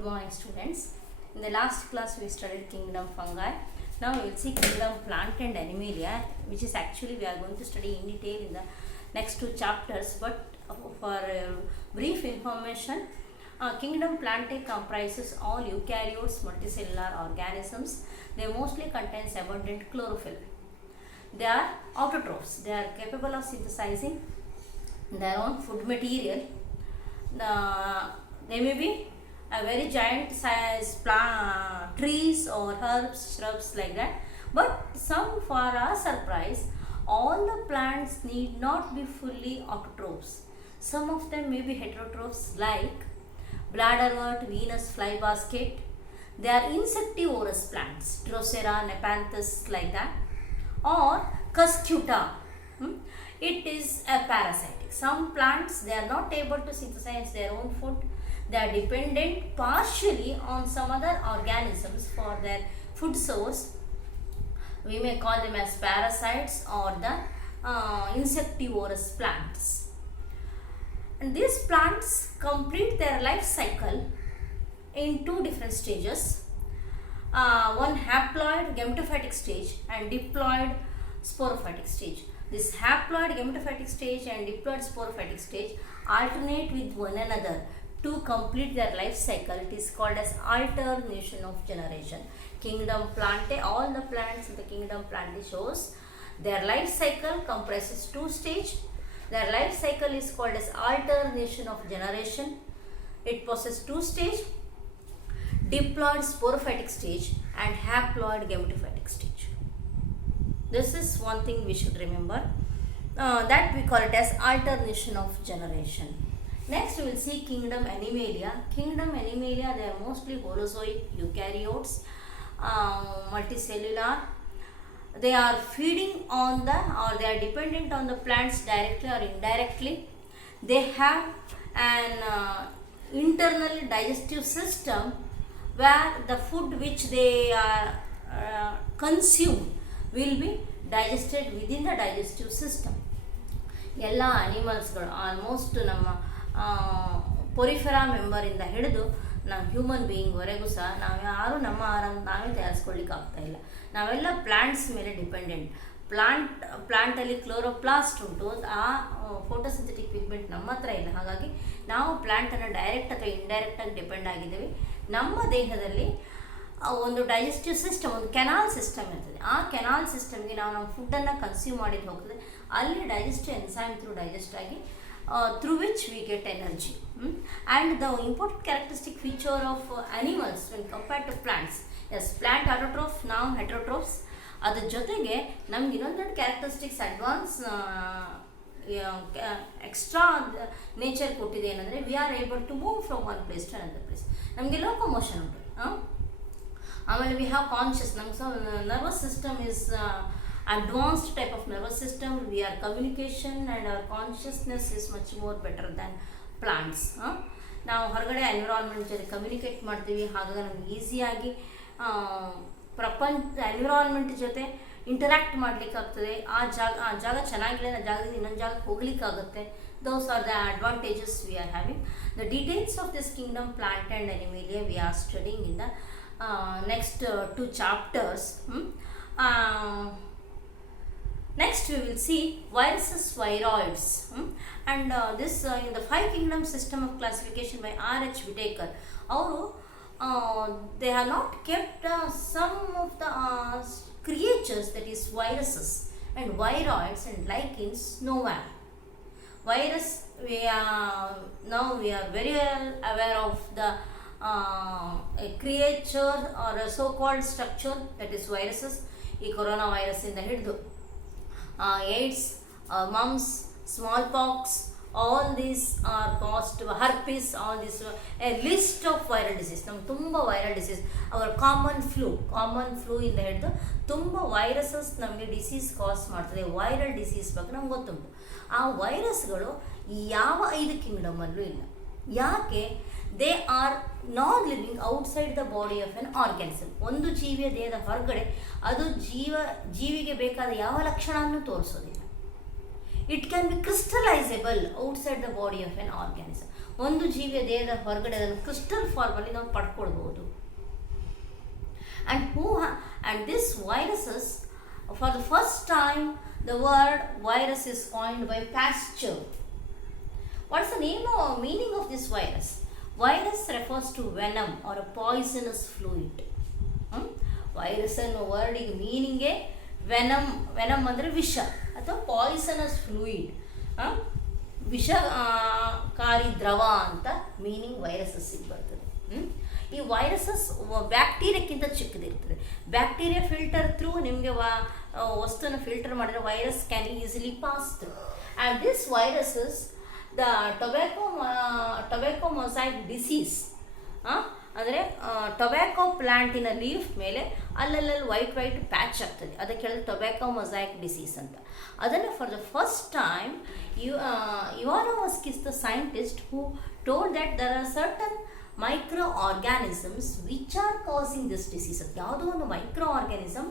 Good morning students. In the last class we studied kingdom fungi. Now we will see kingdom plant and animalia, which is actually we are going to study in detail in the next two chapters, but for brief information, kingdom plantae comprises all eukaryotes, multicellular organisms. They mostly contains abundant chlorophyll. They are autotrophs. They are capable of synthesizing their own food material. They may be a very giant size trees or herbs, shrubs like that. But some, for our surprise, all the plants need not be fully autotrophs. Some of them may be heterotrophs like bladderwort, Venus flybasket. They are insectivorous plants, Drosera, Nepenthes like that, or Cuscuta. It is a parasitic. Some plants, they are not able to synthesize their own food. They are dependent partially on some other organisms for their food source. We may call them as parasites or the insectivorous plants. And these plants complete their life cycle in two different stages. One haploid gametophytic stage and diploid sporophytic stage. This haploid gametophytic stage and diploid sporophytic stage alternate with one another to complete their life cycle. It is called as alternation of generation. Kingdom plantae, all the plants in the kingdom plantae shows their life cycle comprises two stages. Their life cycle is called as alternation of generation. It possesses two stages, diploid sporophytic stage and haploid gametophytic stage. This is one thing we should remember, that we call it as alternation of generation. Next we will see kingdom animalia. Kingdom animalia, they are mostly holozoic eukaryotes, multicellular. They are feeding on the, or they are dependent on the plants directly or indirectly. They have an internal digestive system where the food which they are consume will be digested within the digestive system. ಎಲ್ಲ ಅನಿಮಲ್ಸ್ಗಳು ಆಲ್ಮೋಸ್ಟ್ ನಮ್ಮ ಪೊರಿಫೆರಾ ಮೆಂಬರಿಂದ ಹಿಡಿದು ನಾವು ಹ್ಯೂಮನ್ ಬೀಯಿಂಗ್ವರೆಗೂ ಸಹ ನಾವು ಯಾರೂ ನಮ್ಮ ಆಹಾರ ನಾವೇ ತಯಾರಿಸ್ಕೊಳ್ಳಿಕ್ಕೆ ಆಗ್ತಾಯಿಲ್ಲ. ನಾವೆಲ್ಲ ಪ್ಲ್ಯಾಂಟ್ಸ್ ಮೇಲೆ ಡಿಪೆಂಡೆಂಟ್. ಪ್ಲ್ಯಾಂಟಲ್ಲಿ ಕ್ಲೋರೋಪ್ಲಾಸ್ಟ್ ಉಂಟು, ಆ ಫೋಟೋಸಿಂಥೆಟಿಕ್ ಪಿಗ್ಮೆಂಟ್ ನಮ್ಮ ಹತ್ರ ಇಲ್ಲ. ಹಾಗಾಗಿ ನಾವು ಪ್ಲ್ಯಾಂಟನ್ನು ಡೈರೆಕ್ಟ್ ಅಥವಾ ಇಂಡೈರೆಕ್ಟಾಗಿ ಡಿಪೆಂಡ್ ಆಗಿದ್ದೀವಿ. ನಮ್ಮ ದೇಹದಲ್ಲಿ ಒಂದು ಡೈಜೆಸ್ಟಿವ್ ಸಿಸ್ಟಮ್, ಒಂದು ಕೆನಾಲ್ ಸಿಸ್ಟಮ್ ಇರ್ತದೆ. ಆ ಕೆನಾಲ್ ಸಿಸ್ಟಮ್ಗೆ ನಾವು ನಮ್ಮ ಫುಡ್ಡನ್ನು ಕನ್ಸ್ಯೂಮ್ ಮಾಡಿದ್ದು ಹೋಗ್ತದೆ. ಅಲ್ಲಿ ಡೈಜೆಸ್ಟಿವ್ ಎನ್ಸೈಮ್ ಥ್ರೂ ಡೈಜೆಸ್ಟ್ ಆಗಿ through which we get energy. And the important characteristic feature of animals when compared to plants, yes, plant autotroph, now heterotrophs. ಅದರ ಜೊತೆಗೆ ನಮ್ಗೆ ಇನ್ನೊಂದು ದೊಡ್ಡ ಕ್ಯಾರೆಕ್ಟರಿಸ್ಟಿಕ್ಸ್ ಅಡ್ವಾನ್ಸ್ ಎಕ್ಸ್ಟ್ರಾ ನೇಚರ್ ಕೊಟ್ಟಿದೆ ಏನಂದರೆ we are able to move from one place to another place. ನಮಗೆ locomotion ಉಂಟು. ಆಮೇಲೆ ವಿ ಹ್ಯಾವ್ ಕಾನ್ಷಿಯಸ್, ನಮ್ಗೆ nervous system is advanced type of nervous system. We are communication and our consciousness is much more better than plants. ನಾವು ಹೊರಗಡೆ ಎನ್ವಿರಾನ್ಮೆಂಟ್ ಜೊತೆ ಕಮ್ಯುನಿಕೇಟ್ ಮಾಡ್ತೀವಿ, ಹಾಗಾಗಿ ನಮ್ಗೆ ಈಸಿಯಾಗಿ ಪ್ರಪಂಚ ಎನ್ವಿರಾನ್ಮೆಂಟ್ ಜೊತೆ ಇಂಟರ್ಯಾಕ್ಟ್ ಮಾಡಲಿಕ್ಕಾಗ್ತದೆ. ಆ ಜಾಗ ಚೆನ್ನಾಗಿಲ್ಲ, ಆ ಜಾಗದಿಂದ ಇನ್ನೊಂದು ಜಾಗಕ್ಕೆ ಹೋಗ್ಲಿಕ್ಕಾಗುತ್ತೆ. Those are the advantages we are having. The details of this kingdom plant and animalia we are studying in the next two chapters. Next we will see viruses, viroids, and this in the five kingdom system of classification by R.H. Whitaker. They have not kept some of the creatures, that is viruses and viroids and lichens, nowhere. Virus, now we are very well aware of the a creature or a so-called structure, that is viruses. ಈ corona virus ಇಂದ ಹಿಡಿದು AIDS, mumps, smallpox, all these are caused, herpes, all this, a list of viral disease. ನಮ್ಗೆ ತುಂಬ viral disease, ಅವರ common flu ಇಂದ ಹಿಡಿದು ತುಂಬ ವೈರಸಸ್ ನಮಗೆ ಡಿಸೀಸ್ ಕಾಸ್ ಮಾಡ್ತದೆ. ವೈರಲ್ ಡಿಸೀಸ್ ಬಗ್ಗೆ ನಮ್ಗೆ ಗೊತ್ತುಂಟು. ಆ ವೈರಸ್ಗಳು ಯಾವ 5 ಕಿಂಗ್ಡಮಲ್ಲೂ ಇಲ್ಲ. ಯಾಕೆ? They are not living outside the body of an organism. ಒಂದು ಜೀವಿಯ ದೇಹದ ಹೊರಗಡೆ ಅದು ಜೀವಿಗೆ ಬೇಕಾದ ಯಾವ ಲಕ್ಷಣವನ್ನು ತೋರಿಸೋದಿಲ್ಲ. It can be crystallisable outside the body of an organism. ಒಂದು ಜೀವಿಯ ದೇಹದ ಹೊರಗಡೆ ಅದನ್ನು ಕ್ರಿಸ್ಟಲ್ ಫಾರ್ಮಲ್ಲಿ ನಾವು ಪಡ್ಕೊಳ್ಬೋದು. And this viruses, for the first time the word virus is coined by Pasteur. What's the meaning of this virus? Virus refers to venom or a poisonous fluid. Virus ಅನ್ನೋ ವರ್ಡಿಗೆ ಮೀನಿಂಗೇ ವೆನಮ್ ಅಂದರೆ ವಿಷ ಅಥವಾ ಪಾಯ್ಸನಸ್ ಫ್ಲೂಯಿಡ್, ವಿಷಕಾರಿ ದ್ರವ ಅಂತ ಮೀನಿಂಗ್ ವೈರಸಸ್ಸಿಗೆ ಬರ್ತದೆ. ಈ ವೈರಸಸ್ ಬ್ಯಾಕ್ಟೀರಿಯಾಕ್ಕಿಂತ ಚಿಕ್ಕದಿರ್ತದೆ. ಬ್ಯಾಕ್ಟೀರಿಯಾ ಫಿಲ್ಟರ್ ಥ್ರೂ ನಿಮಗೆ ವಸ್ತುನ ಫಿಲ್ಟರ್ ಮಾಡಿದ್ರೆ virus can easily pass through. And this viruses the tobacco mosaic disease, ಅಂದರೆ ಟೊಬ್ಯಾಕೊ ಪ್ಲ್ಯಾಂಟಿನ ಲೀಫ್ ಮೇಲೆ ಅಲ್ಲಲ್ಲಿ ವೈಟ್ ಪ್ಯಾಚ್ ಆಗ್ತದೆ, ಅದಕ್ಕೆ ಹೇಳಿದ್ರೆ ಟೊಬ್ಯಾಕೊ ಮೊಸೈಕ್ ಡಿಸೀಸ್ ಅಂತ. ಅದನ್ನು for the first time Ivanovsky is the scientist who told that there are certain micro organisms which are causing this disease. ಯಾವುದೋ ಒಂದು ಮೈಕ್ರೋ ಆರ್ಗ್ಯಾನಿಸಮ್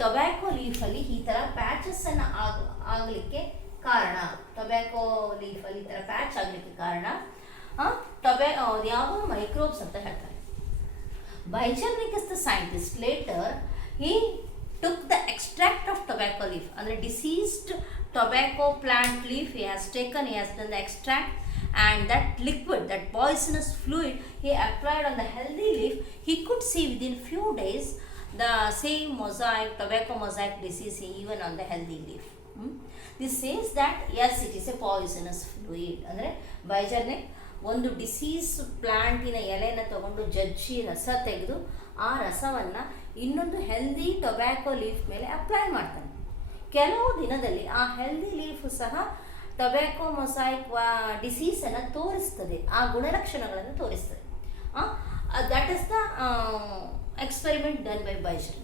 ಟೊಬ್ಯಾಕೊ ಲೀಫಲ್ಲಿ ಈ ಥರ ಪ್ಯಾಚಸ್ಸನ್ನು ಆಗಲಿಕ್ಕೆ ಕಾರಣ, ಟೊಬ್ಯಾಕೊ ಲೀಫಲ್ಲಿ ಈ ಥರ ಪ್ಯಾಚ್ ಆಗಲಿಕ್ಕೆ ಕಾರಣ ಯಾವುದೋ ಮೈಕ್ರೋಬ್ಸ್ ಅಂತ ಹೇಳ್ತಾರೆ. Beijernik is the scientist. Later, he took the extract of tobacco leaf, ಅಂದರೆ deceased tobacco plant leaf. He has done the extract, and that liquid, that poisonous fluid, he applied on the healthy leaf. He could see within few days the same tobacco mosaic disease even on the healthy leaf. This says that yes, it is a poisonous fluid. ಅಂದರೆ Beijernik ಒಂದು disease ಪ್ಲ್ಯಾಂಟಿನ ಎಲೆನ ತಗೊಂಡು ಜಜ್ಜಿ ರಸ ತೆಗೆದು ಆ ರಸವನ್ನು ಇನ್ನೊಂದು ಹೆಲ್ದಿ ಟೊಬ್ಯಾಕೊ ಲೀಫ್ ಮೇಲೆ ಅಪ್ಲೈ ಮಾಡ್ತಾನೆ. ಕೆಲವು ದಿನದಲ್ಲಿ ಆ ಹೆಲ್ದಿ ಲೀಫು ಸಹ ಟೊಬ್ಯಾಕೊ ಮೊಸೈಕ್ ಡಿಸೀಸನ್ನು ತೋರಿಸ್ತದೆ, ಆ ಗುಣಲಕ್ಷಣಗಳನ್ನು ತೋರಿಸ್ತದೆ. That is the experiment done by Beijernik.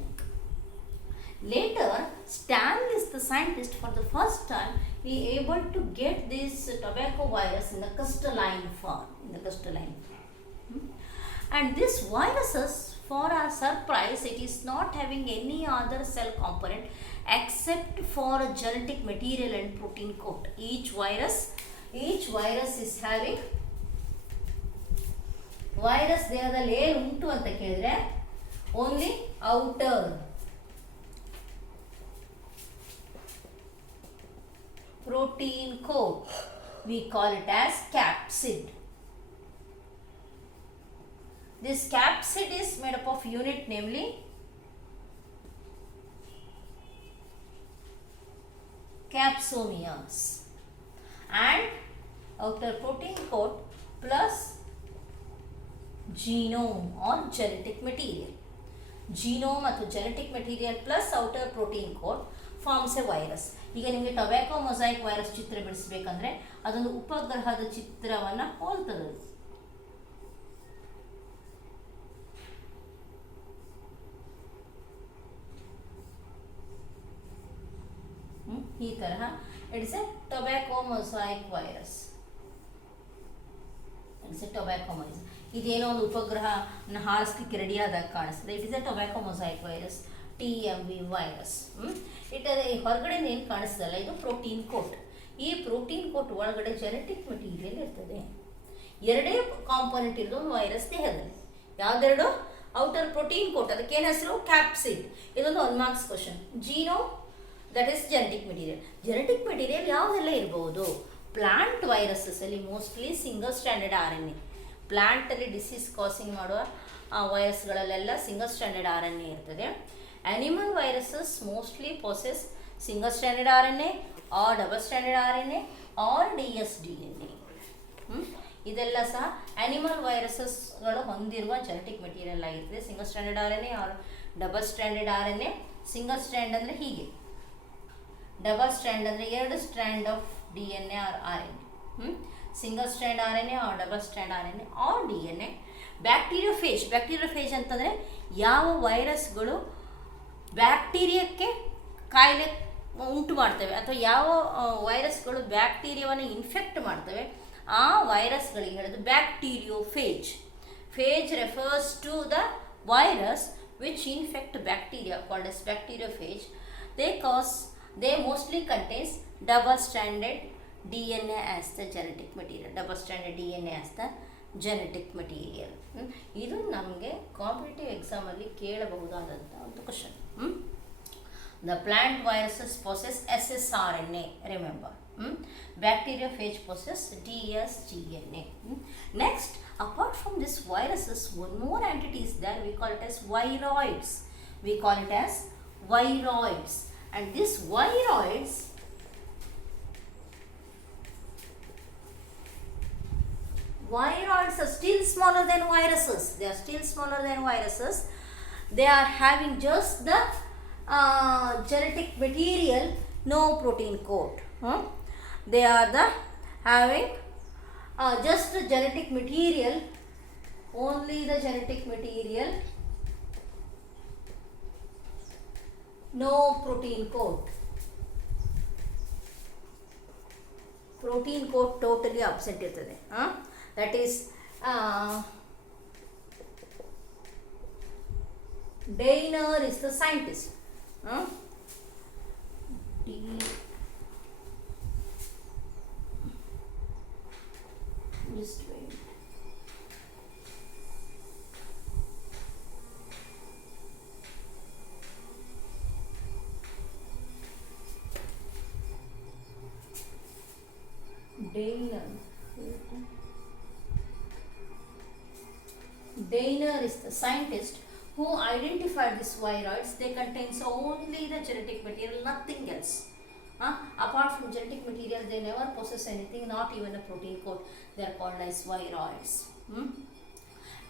Later, Stanley is the scientist. For the first time, he able to get this tobacco virus in the crystalline form. And this viruses, for our surprise, it is not having any other cell component except for a genetic material and protein coat. Each virus is having virus ದೇಹದಲ್ಲಿ ಏನು ಉಂಟು ಅಂತ ಕೇಳಿದ್ರೆ only outer protein coat. We call it as capsid. This capsid is made up of unit, namely capsomeres, and outer protein coat plus genome or genetic material. Genome ಅಥವಾ genetic material plus outer protein coat forms a virus. ಈಗ ನಿಮಗೆ tobacco mosaic virus ಚಿತ್ರ ಬಿಡಿಸ್ಬೇಕಂದ್ರೆ ಅದೊಂದು ಉಪಗ್ರಹದ ಚಿತ್ರವನ್ನು ಹೋಲ್ತದೆ. ಈ ತರಹ it's A tobacco mosaic virus. It's A tobacco virus. ಇದೇನೋ ಒಂದು ಉಪಗ್ರಹನ ಹಾರಿಸ್ಲಿಕ್ಕೆ ರೆಡಿಯಾದಾಗ ಕಾಣಿಸ್ತದೆ. It is A tobacco mosaic virus, TMV virus. ಹೊರಗಡೆ ಏನು ಕಾಣಿಸ್ತಲ್ಲ, ಇದು ಪ್ರೋಟೀನ್ ಕೋಟ್. ಈ ಪ್ರೋಟೀನ್ ಕೋಟ್ ಒಳಗಡೆ ಜೆನೆಟಿಕ್ ಮೆಟೀರಿಯಲ್ ಇರ್ತದೆ. ಎರಡೇ ಕಾಂಪೋನೆಂಟ್ ಇರೋದು ಒಂದು ವೈರಸ್ ದೇಹದಲ್ಲಿ. ಯಾವುದೆರಡು? ಔಟರ್ ಪ್ರೋಟೀನ್ ಕೋಟ್, ಅದಕ್ಕೆ ಏನು ಹೆಸರು? ಕ್ಯಾಪ್ಸಿಡ್. ಇದೊಂದು 1 marks question. Genome, that is genetic material. Genetic material ಯಾವುದೆಲ್ಲ ಇರ್ಬೋದು? ಪ್ಲಾಂಟ್ ವೈರಸಸ್ಸಲ್ಲಿ ಮೋಸ್ಟ್ಲಿ ಸಿಂಗಲ್ ಸ್ಟ್ಯಾಂಡರ್ಡ್ RNA. ಪ್ಲಾಂಟಲ್ಲಿ ಡಿಸೀಸ್ ಕಾಸಿಂಗ್ ಮಾಡುವ ವೈರಸ್ಗಳಲ್ಲೆಲ್ಲ ಸಿಂಗಲ್ ಸ್ಟ್ಯಾಂಡರ್ಡ್ RNA ಇರ್ತದೆ. Animal viruses mostly possess single stranded RNA or double stranded RNA or dsDNA. ಇದೆಲ್ಲ ಸಹ animal ವೈರಸಸ್ಗಳು ಹೊಂದಿರುವ ಜೆನೆಟಿಕ್ ಮೆಟೀರಿಯಲ್ ಆಗಿರ್ತದೆ. Single standard RNA or double standard RNA. Single stand ಅಂದರೆ ಹೀಗೆ, ಡಬಲ್ ಸ್ಟ್ಯಾಂಡ್ ಅಂದರೆ 2 stand of DNA or RNA. Single stand RNA or double stand RNA or DNA. Bacteriophage ಅಂತಂದರೆ ಯಾವ ವೈರಸ್ಗಳು ಬ್ಯಾಕ್ಟೀರಿಯಾಕ್ಕೆ ಕಾಯಿಲೆ ಉಂಟು ಮಾಡ್ತವೆ ಅಥವಾ ಯಾವ ವೈರಸ್ಗಳು ಬ್ಯಾಕ್ಟೀರಿಯಾವನ್ನು ಇನ್ಫೆಕ್ಟ್ ಮಾಡ್ತವೆ ಆ ವೈರಸ್ಗಳಿಗೆ ಹೇಳೋದು bacteriophage. Phage refers to the virus which infect bacteria called as bacteriophage. They mostly contains double stranded DNA as the genetic material, double stranded DNA as the genetic material. ಇದು ನಮಗೆ ಕಾಂಪಿಟೇಟಿವ್ ಎಕ್ಸಾಮಲ್ಲಿ ಕೇಳಬಹುದಾದಂಥ ಒಂದು question. The plant viruses possess ssRNA, remember. Bacteriophage possess dsGNA. Next, apart from this viruses, one more entity is there. We call it as viroids. We call it as viroids. And these viroids are still smaller than viruses. They are still smaller than viruses. They are having just the genetic material, no protein coat. They are having just the genetic material, only the genetic material, no protein coat. Protein coat totally absent irtade. That is Dainer is the scientist. Just wait. Dainer is the scientist who identified these viroids. They contains only the genetic material, nothing else. Apart from genetic material, they never possess anything, not even a protein coat. They are called as viroids.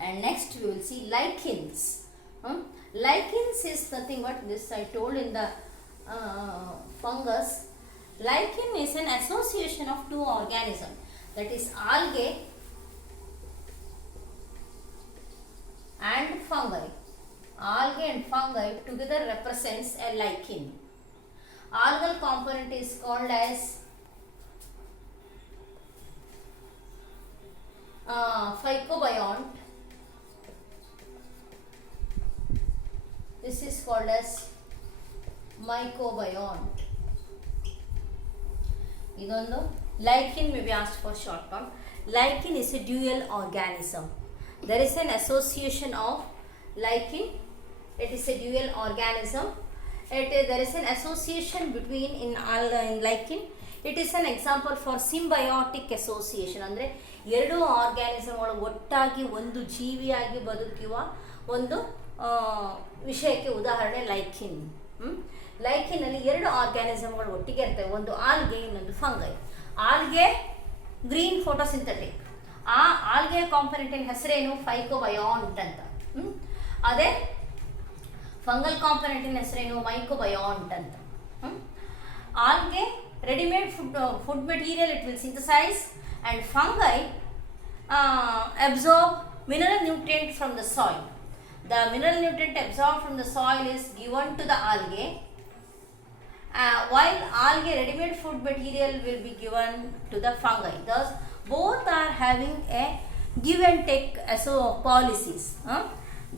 And next we will see lichens. Lichens is nothing but this I told in the fungus. Lichen is an association of two organisms, that is algae and fungi. Algae and fungi together represents a lichen. Algal component is called as phycobiont. This is called as mycobiont. ಇದೊಂದು lichen may be asked for short term. Lichen is a dual organism. There is an association of lichen. It is a dual organism. There is an association between in lichen. It is an example for symbiotic association. ಅಂದರೆ ಎರಡು ಆರ್ಗ್ಯಾನಿಸಮ್ಗಳು ಒಟ್ಟಾಗಿ ಒಂದು ಜೀವಿಯಾಗಿ ಬದುಕುವ ಒಂದು ವಿಷಯಕ್ಕೆ ಉದಾಹರಣೆ ಲೈಕಿನ್. ಲೈಕಿನಲ್ಲಿ ಎರಡು ಆರ್ಗ್ಯಾನಿಸಮ್ಗಳು ಒಟ್ಟಿಗೆ ಇರ್ತವೆ, ಒಂದು ಆಲ್ಗೆ ಇನ್ನೊಂದು ಫಂಗೈ. ಆಲ್ಗೆ ಗ್ರೀನ್ ಫೋಟೋಸಿಂಥೆಟಿಕ್, ಆ ಆಲ್ಗೆ ಕಾಂಪೊನೆಂಟಿನ ಹೆಸರೇನು ಫೈಕೋಬಯಾಂಟ್ ಅಂತ. ಅದೇ ಫಂಗಲ್ ಕಾಂಪೊನೆಂಟಿನ ಹೆಸರೇನು ಮೈಕೋಬಯಾಂಟ್ ಅಂತ. Algae readymade food material it will synthesise, and fungi absorb mineral nutrient from the soil. The mineral nutrient absorbed from the soil is given to the algae, while algae ready-made food material will be given to the fungi. Thus both are having a give and take policies.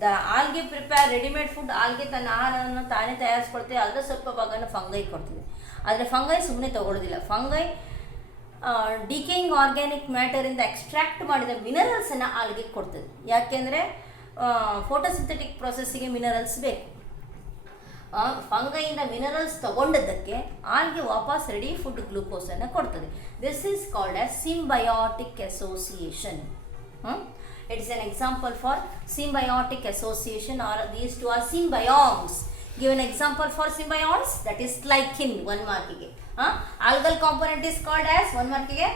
The algae prepare ready-made food, algae ತನ್ನ ಆಹಾರವನ್ನು ತಾನೇ ತಯಾರಿಸ್ಕೊಳ್ತೇವೆ, ಅದರ ಸ್ವಲ್ಪ ಭಾಗನ ಫಂಗೈ ಕೊಡ್ತದೆ. ಆದರೆ ಫಂಗೈ ಸುಮ್ಮನೆ ತಗೊಳ್ಳೋದಿಲ್ಲ. ಫಂಗೈ ಡಿಕೇಯಿಂಗ್ ಆರ್ಗ್ಯಾನಿಕ್ ಮ್ಯಾಟರಿಂದ ಎಕ್ಸ್ಟ್ರಾಕ್ಟ್ ಮಾಡಿದ ಮಿನರಲ್ಸನ್ನು ಆಲ್ಗೆ ಕೊಡ್ತದೆ. ಯಾಕೆಂದರೆ ಫೋಟೋಸಿಂಥೆಟಿಕ್ ಪ್ರೊಸೆಸ್ಸಿಗೆ ಮಿನರಲ್ಸ್ ಬೇಕು. ಫಂಗೈಯಿಂದ ಮಿನರಲ್ಸ್ ತಗೊಂಡದ್ದಕ್ಕೆ ಆಲ್ಗೆ ವಾಪಸ್ ರೆಡಿ ಫುಡ್ ಗ್ಲೂಕೋಸನ್ನು ಕೊಡ್ತದೆ. This is called as symbiotic association. It is an example for symbiotic association, or these two are symbionts. Give an example for symbionts, that is lichen, one markige. Algal component is called as, one markige,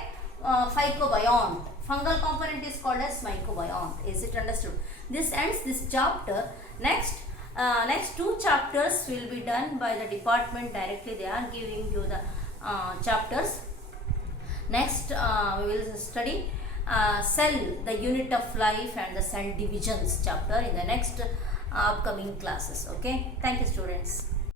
phycobiont. Fungal component is called as mycobiont. Is it understood? This ends this chapter. Next two chapters will be done by the department directly. They are giving you the chapters. Next we will study cell, the unit of life, and the cell divisions chapter in the next upcoming classes. Okay, thank you students.